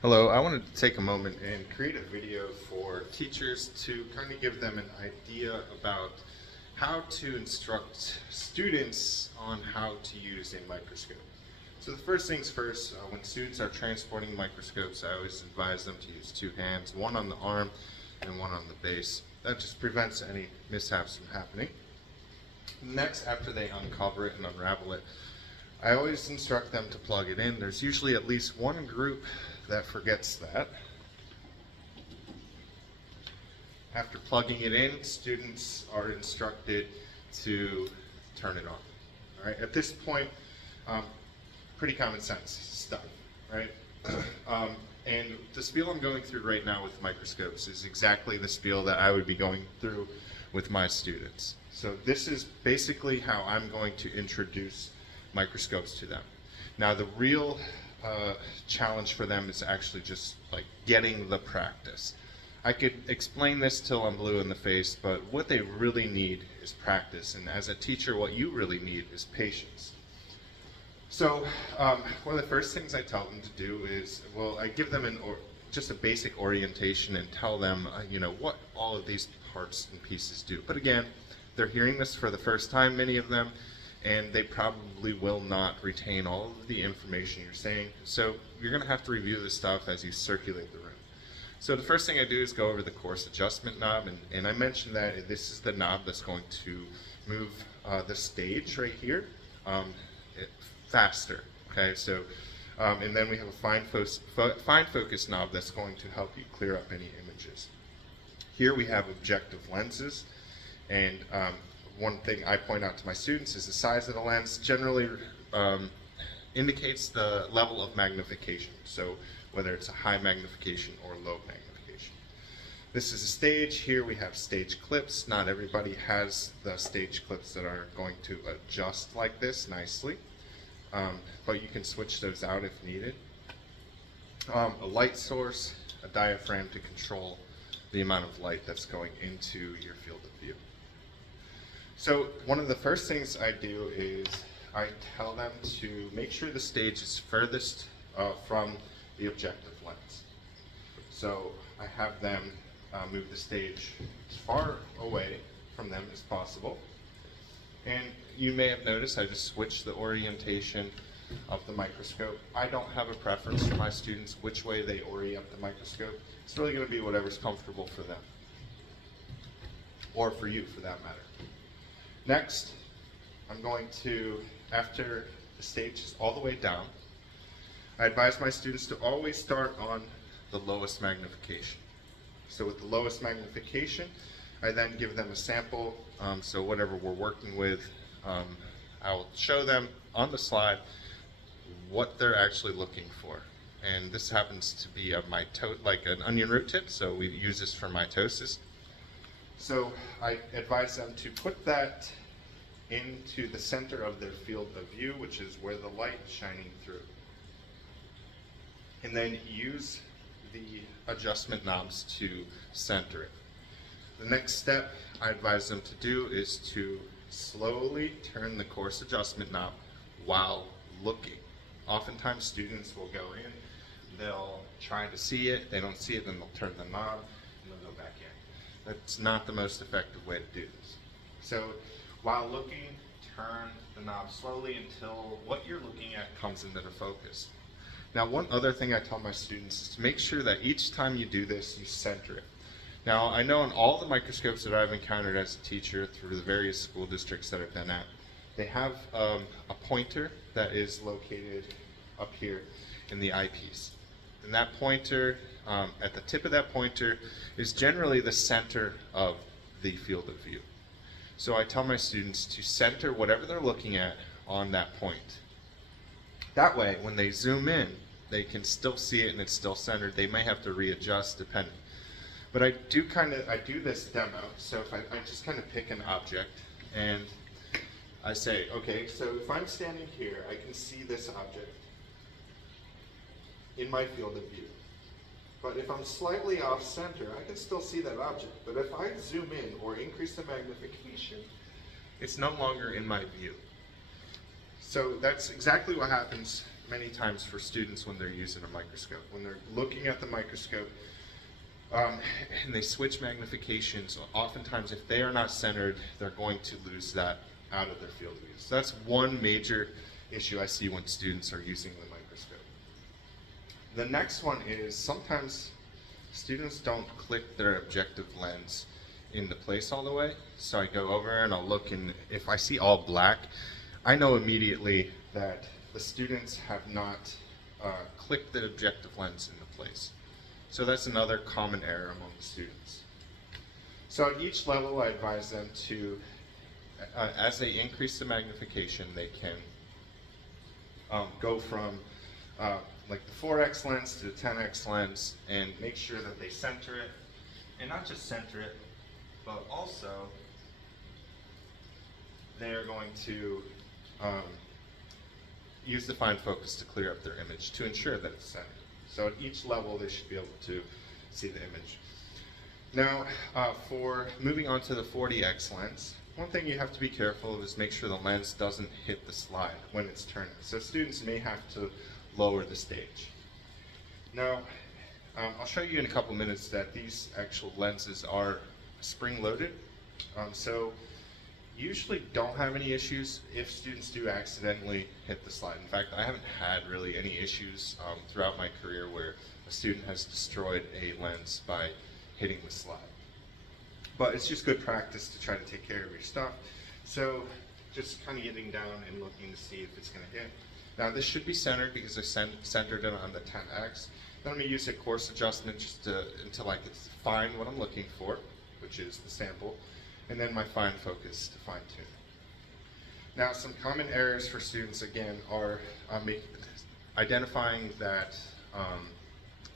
Hello, I wanted to take a moment and create a video for teachers to kind of give them an idea about how to instruct students on how to use a microscope. So the first things first, when students are transporting microscopes, I always advise them to use two hands, one on the arm and one on the base. That just prevents any mishaps from happening. Next, after they uncover it and unravel it, I always instruct them to plug it in. There's usually at least one group that forgets that. After plugging it in, students are instructed to turn it on. All right. At this point, pretty common sense stuff, right? And the spiel I'm going through right now with microscopes is exactly the spiel that I would be going through with my students. So this is basically how I'm going to introduce microscopes to them. Now the real challenge for them is actually just like getting the practice. I could explain this till I'm blue in the face, but what they really need is practice, and as a teacher what you really need is patience. So one of the first things I tell them to do is, well, I give them just a basic orientation and tell them what all of these parts and pieces do. But again, they're hearing this for the first time, many of them, and they probably will not retain all of the information you're saying. So you're going to have to review this stuff as you circulate the room. So the first thing I do is go over the course adjustment knob, and I mentioned that this is the knob that's going to move the stage right here faster. Okay, so and then we have a fine focus knob that's going to help you clear up any images. Here we have objective lenses, and one thing I point out to my students is the size of the lens generally indicates the level of magnification. So whether it's a high magnification or low magnification. This is a stage. Here we have stage clips. Not everybody has the stage clips that are going to adjust like this nicely, but you can switch those out if needed. A light source, a diaphragm to control the amount of light that's going into your field of view. So one of the first things I do is I tell them to make sure the stage is furthest from the objective lens. So I have them move the stage as far away from them as possible. And you may have noticed I just switched the orientation of the microscope. I don't have a preference for my students which way they orient the microscope. It's really going to be whatever's comfortable for them, or for you for that matter. Next, I'm going to, after the stage is all the way down, I advise my students to always start on the lowest magnification. So with the lowest magnification, I then give them a sample. So whatever we're working with, I'll show them on the slide what they're actually looking for. And this happens to be like an onion root tip, so we use this for mitosis. So I advise them to put that into the center of their field of view, which is where the light is shining through. And then use the adjustment knobs to center it. The next step I advise them to do is to slowly turn the course adjustment knob while looking. Oftentimes students will go in, they'll try to see it, they don't see it, then they'll turn the knob and they'll go back in. That's not the most effective way to do this. So while looking, turn the knob slowly until what you're looking at comes into the focus. Now, one other thing I tell my students is to make sure that each time you do this, you center it. Now, I know in all the microscopes that I've encountered as a teacher through the various school districts that I've been at, they have a pointer that is located up here in the eyepiece. And that pointer, at the tip of that pointer, is generally the center of the field of view. So I tell my students to center whatever they're looking at on that point. That way, when they zoom in, they can still see it and it's still centered. They may have to readjust depending. But I do this demo. So if I just kind of pick an object and I say, okay, so if I'm standing here, I can see this object in my field of view. But if I'm slightly off center, I can still see that object. But if I zoom in or increase the magnification, it's no longer in my view. So that's exactly what happens many times for students when they're using a microscope. When they're looking at the microscope and they switch magnifications, oftentimes if they are not centered, they're going to lose that out of their field of view. So that's one major issue I see when students are using the microscope. The next one is sometimes students don't click their objective lens into place all the way. So I go over and I'll look, and if I see all black, I know immediately that the students have not clicked the objective lens into place. So that's another common error among the students. So at each level, I advise them to, as they increase the magnification, they can go from like the 4x lens to the 10x lens and make sure that they center it, and not just center it, but also they're going to use the fine focus to clear up their image to ensure that it's centered. So at each level, they should be able to see the image. Now, for moving on to the 40x lens, one thing you have to be careful of is make sure the lens doesn't hit the slide when it's turning. So students may have to lower the stage. Now, I'll show you in a couple minutes that these actual lenses are spring-loaded. So usually don't have any issues if students do accidentally hit the slide. In fact, I haven't had really any issues throughout my career where a student has destroyed a lens by hitting the slide. But it's just good practice to try to take care of your stuff. So just kind of getting down and looking to see if it's going to hit. Now this should be centered because I centered it on the 10x. Then I'm going to use a coarse adjustment just until I can find what I'm looking for, which is the sample, and then my fine focus to fine tune. Now some common errors for students again are identifying that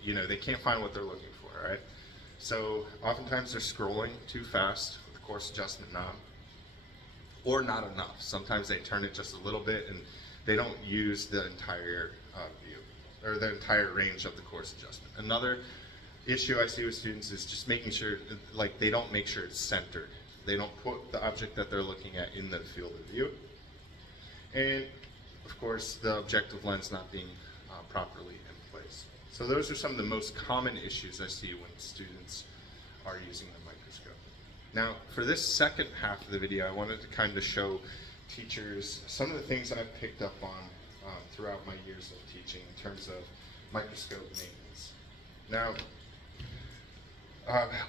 they can't find what they're looking for, right? So oftentimes they're scrolling too fast with the coarse adjustment knob, or not enough. Sometimes they turn it just a little bit and they don't use the entire view or the entire range of the coarse adjustment. Another issue I see with students is just making sure, like, they don't make sure it's centered. They don't put the object that they're looking at in the field of view. And of course, the objective lens not being properly in place. So those are some of the most common issues I see when students are using the microscope. Now, for this second half of the video, I wanted to kind of show teachers some of the things I've picked up on throughout my years of teaching in terms of microscope maintenance. Now,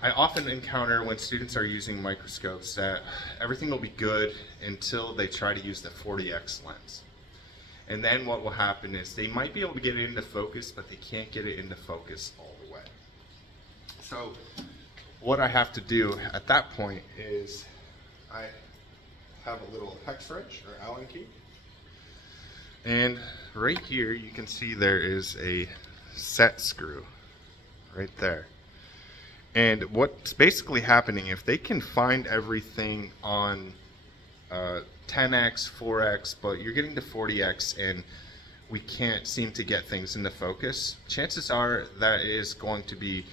I often encounter when students are using microscopes that everything will be good until they try to use the 40x lens. And then what will happen is they might be able to get it into focus, but they can't get it into focus all the way. So what I have to do at that point is I have a little hex wrench or Allen key. And right here you can see there is a set screw right there. And what's basically happening, if they can find everything on 10x, 4x, but you're getting to 40x and we can't seem to get things into focus, chances are that is going to be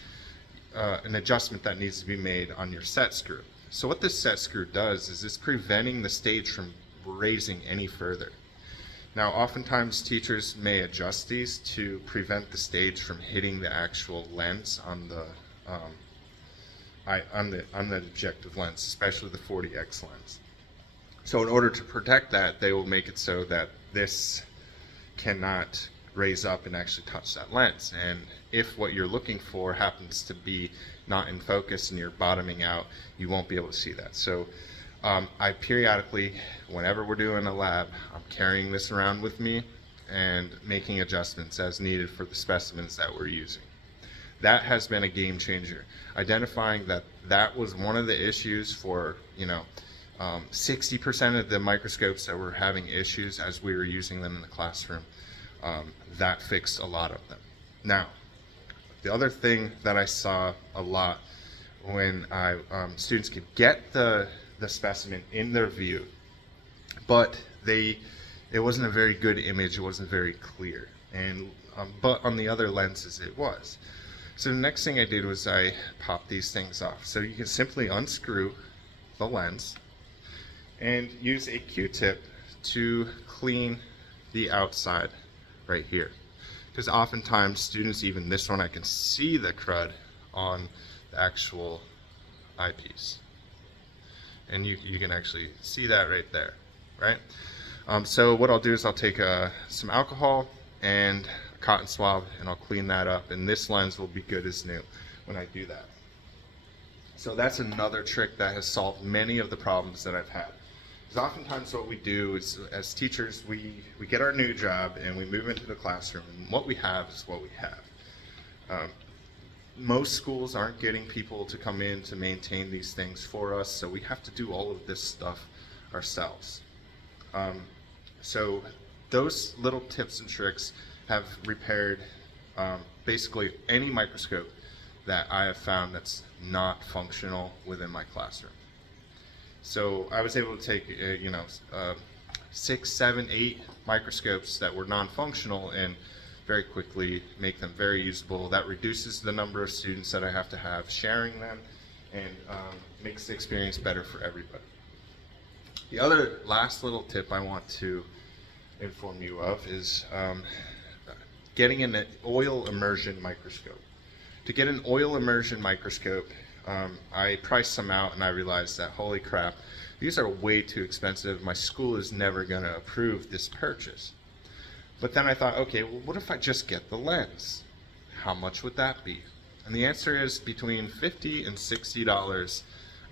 an adjustment that needs to be made on your set screw. So what this set screw does is it's preventing the stage from raising any further. Now, oftentimes teachers may adjust these to prevent the stage from hitting the actual lens on the objective lens, especially the 40x lens. So in order to protect that, they will make it so that this cannot raise up and actually touch that lens. And if what you're looking for happens to be not in focus and you're bottoming out, you won't be able to see that. So I periodically, whenever we're doing a lab, I'm carrying this around with me and making adjustments as needed for the specimens that we're using. That has been a game changer. Identifying that that was one of the issues for 60% of the microscopes that were having issues as we were using them in the classroom, that fixed a lot of them. Now, the other thing that I saw a lot when students could get the specimen in their view, but it wasn't a very good image, it wasn't very clear, and but on the other lenses it was. So the next thing I did was I popped these things off. So you can simply unscrew the lens and use a Q-tip to clean the outside right here. Because oftentimes students, even this one, I can see the crud on the actual eyepiece. And you can actually see that right there, right? So what I'll do is I'll take some alcohol and a cotton swab, and I'll clean that up, and this lens will be good as new when I do that. So that's another trick that has solved many of the problems that I've had. Because oftentimes what we do is, as teachers, we get our new job and we move into the classroom, and what we have is what we have. Most schools aren't getting people to come in to maintain these things for us, so we have to do all of this stuff ourselves. So those little tips and tricks have repaired basically any microscope that I have found that's not functional within my classroom. So I was able to take 6, 7, 8 microscopes that were non-functional and very quickly make them very usable. That reduces the number of students that I have to have sharing them, and makes the experience better for everybody. The other last little tip I want to inform you of is getting an oil immersion microscope. To get an oil immersion microscope, I priced some out and I realized that, holy crap, these are way too expensive. My school is never going to approve this purchase. But then I thought, okay, well, what if I just get the lens? How much would that be? And the answer is between $50 and $60.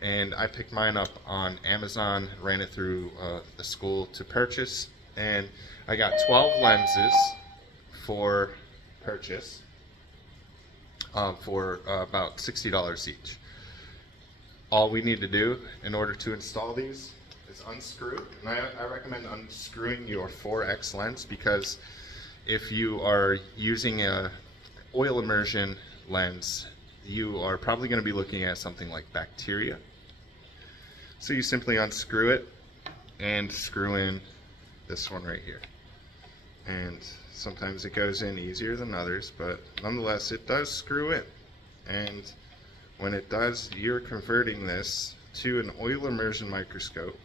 And I picked mine up on Amazon, ran it through the school to purchase, and I got 12 lenses for purchase for about $60 each. All we need to do in order to install these is unscrew, and I recommend unscrewing your 4X lens, because if you are using a oil immersion lens, you are probably going to be looking at something like bacteria. So you simply unscrew it and screw in this one right here. And sometimes it goes in easier than others, but nonetheless it does screw in. And when it does, you're converting this to an oil immersion microscope.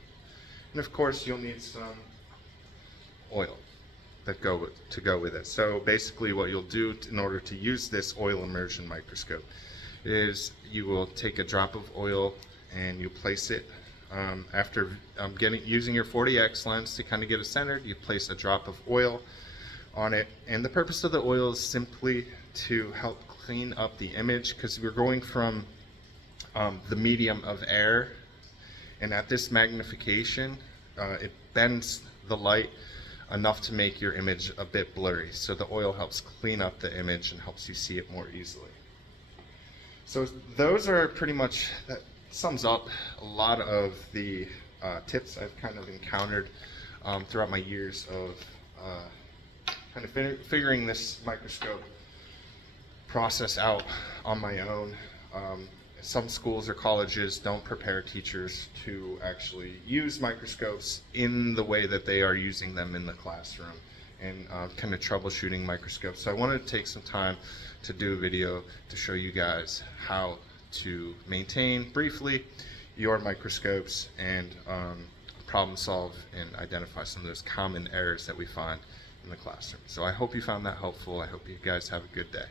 And of course you'll need some oil to go with it. So basically what you'll do in order to use this oil immersion microscope is you will take a drop of oil and you place it after using your 40X lens to kind of get it centered. You place a drop of oil on it, and the purpose of the oil is simply to help clean up the image, because we're going from the medium of air, and at this magnification it bends the light enough to make your image a bit blurry. So the oil helps clean up the image and helps you see it more easily. So those are pretty much, that sums up a lot of the tips I've kind of encountered throughout my years of kind of figuring this microscope process out on my own. Some schools or colleges don't prepare teachers to actually use microscopes in the way that they are using them in the classroom, and kind of troubleshooting microscopes. So I wanted to take some time to do a video to show you guys how to maintain briefly your microscopes and problem solve and identify some of those common errors that we find in the classroom. So I hope you found that helpful. I hope you guys have a good day.